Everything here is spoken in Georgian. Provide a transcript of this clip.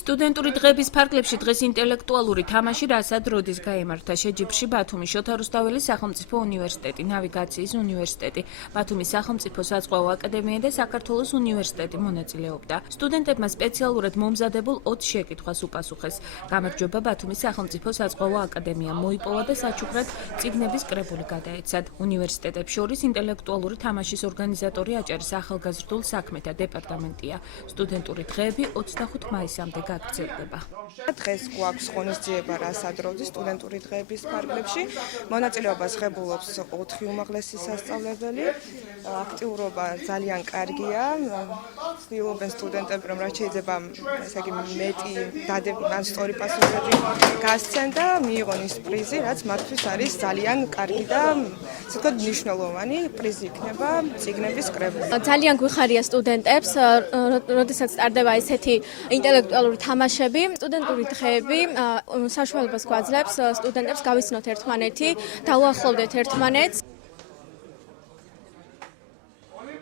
სტუდენტური დღების ფარგლებში დღეს ინტელექტუალური თამაში რასად როდის გაიმართა შეჯიბრში ბათუმის შოთა რუსთაველის სახელმწიფო უნივერსიტეტი, ნავიგაციის უნივერსიტეტი, ბათუმის სახელმწიფო საზღვაო აკადემია და საქართველოს უნივერსიტეტი მონაწილეობდა. სტუდენტებმა სპეციალურად მომზადებულ 20 შეკითხვას უპასუხეს. გამარჯვება ბათუმის სახელმწიფო საზღვაო აკადემიამ მოიპოვა და საჩუქრად წიგნების კრებული გადაეცათ. უნივერსიტეტებს შორის ინტელექტუალური თამაშის ორგანიზატორი აჭარის ახალგაზრდულ საქმეთა დეპარტამენტია. სტუდენტური დღეები 25 მაისამდე გაგრძელდება. დღეს გვაქვს ღონისძიება რასად როდის სტუდენტური დღეების ფარგლებში. მონაწილეობას ღებულობს 4 უმაღლესი სასწავლებელი. აქტიურობა ძალიან კარგია. ცდილობენ სტუდენტები, რომ რაც შეიძლება ესე იგი მეტი ან სწორი პასუხები გასცენ და მიიღონ ის პრიზი, რაც მათთვის არის ძალიან კარგი და ასე ვთქვათ მნიშვნელოვანი პრიზი იქნება წიგნების კრებული. ძალიან გვიხარია სტუდენტებს, როდესაც ტარდება ესეთი ინტელექტუალური თამაშები, სტუდენტური დღეები საშუალებას გვაძლევს სტუდენტებს გავიცნოთ ერთმანეთი, დავუახლოვდეთ ერთმანეთს.